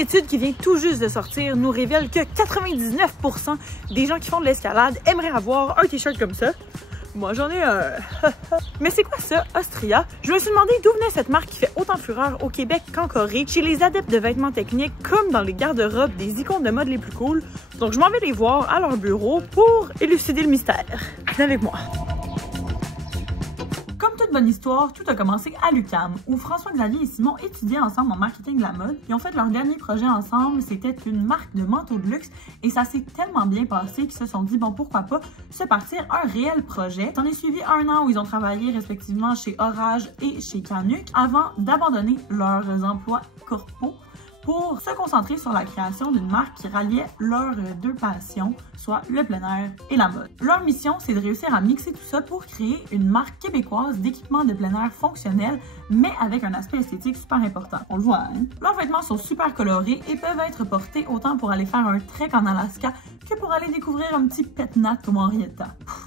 étude qui vient tout juste de sortir nous révèle que 99% des gens qui font de l'escalade aimeraient avoir un t-shirt comme ça. Moi, j'en ai un. Mais c'est quoi ça, Austria? Je me suis demandé d'où venait cette marque qui fait autant fureur au Québec qu'en Corée, chez les adeptes de vêtements techniques, comme dans les garde-robes des icônes de mode les plus cool. Donc, je m'en vais les voir à leur bureau pour élucider le mystère. Venez avec moi. Comme toute bonne histoire, tout a commencé à l'UQAM, où François-Xavier et Simon étudiaient ensemble en marketing de la mode. Ils ont fait leur dernier projet ensemble, c'était une marque de manteaux de luxe, et ça s'est tellement bien passé qu'ils se sont dit, bon, pourquoi pas se partir un réel projet. S'en est suivi un an où ils ont travaillé respectivement chez Orage et chez Canuck, avant d'abandonner leurs emplois corpaux pour se concentrer sur la création d'une marque qui ralliait leurs deux passions, soit le plein air et la mode. Leur mission, c'est de réussir à mixer tout ça pour créer une marque québécoise d'équipements de plein air fonctionnels, mais avec un aspect esthétique super important. On le voit, hein? Leurs vêtements sont super colorés et peuvent être portés autant pour aller faire un trek en Alaska que pour aller découvrir un petit pet-nat comme Henrietta.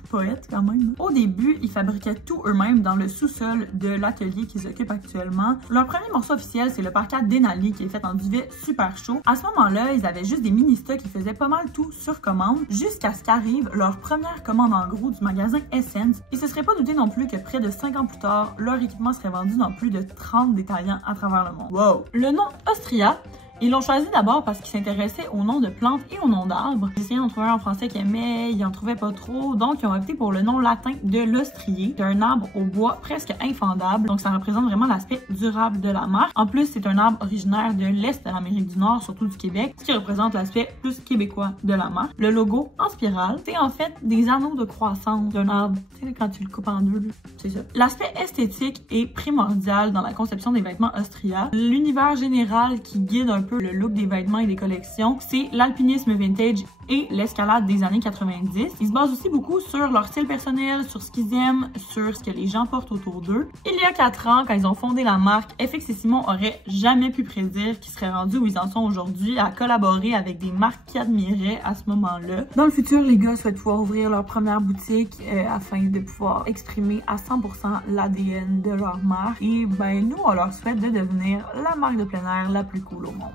Poète quand même. Au début, ils fabriquaient tout eux-mêmes dans le sous-sol de l'atelier qu'ils occupent actuellement. Leur premier morceau officiel, c'est le parka Denali qui est fait en duvet super chaud. À ce moment-là, ils avaient juste des mini-stocks qui faisaient pas mal tout sur commande jusqu'à ce qu'arrive leur première commande en gros du magasin Essence. Ils se seraient pas doutés non plus que près de 5 ans plus tard, leur équipement serait vendu dans plus de 30 détaillants à travers le monde. Wow! Le nom Austria, ils l'ont choisi d'abord parce qu'ils s'intéressaient aux noms de plantes et aux noms d'arbres. Ils essayaient d'en trouver un en français qu'ils aimaient, ils en trouvaient pas trop, donc ils ont opté pour le nom latin de l'ostrier, d'un arbre au bois presque infendable, donc ça représente vraiment l'aspect durable de la marque. En plus, c'est un arbre originaire de l'Est de l'Amérique du Nord, surtout du Québec, ce qui représente l'aspect plus québécois de la marque. Le logo en spirale, c'est en fait des anneaux de croissance d'un arbre. Tu sais, quand tu le coupes en deux, c'est ça. L'aspect esthétique est primordial dans la conception des vêtements Austria. L'univers général qui guide un peu le look des vêtements et des collections, c'est l'alpinisme vintage et l'escalade des années 90. Ils se basent aussi beaucoup sur leur style personnel, sur ce qu'ils aiment, sur ce que les gens portent autour d'eux. Il y a 4 ans, quand ils ont fondé la marque, FX et Simon auraient jamais pu prédire qu'ils seraient rendus où ils en sont aujourd'hui, à collaborer avec des marques qu'ils admiraient à ce moment-là. Dans le futur, les gars souhaitent pouvoir ouvrir leur première boutique afin de pouvoir exprimer à 100% l'ADN de leur marque. Et ben nous, on leur souhaite de devenir la marque de plein air la plus cool au monde.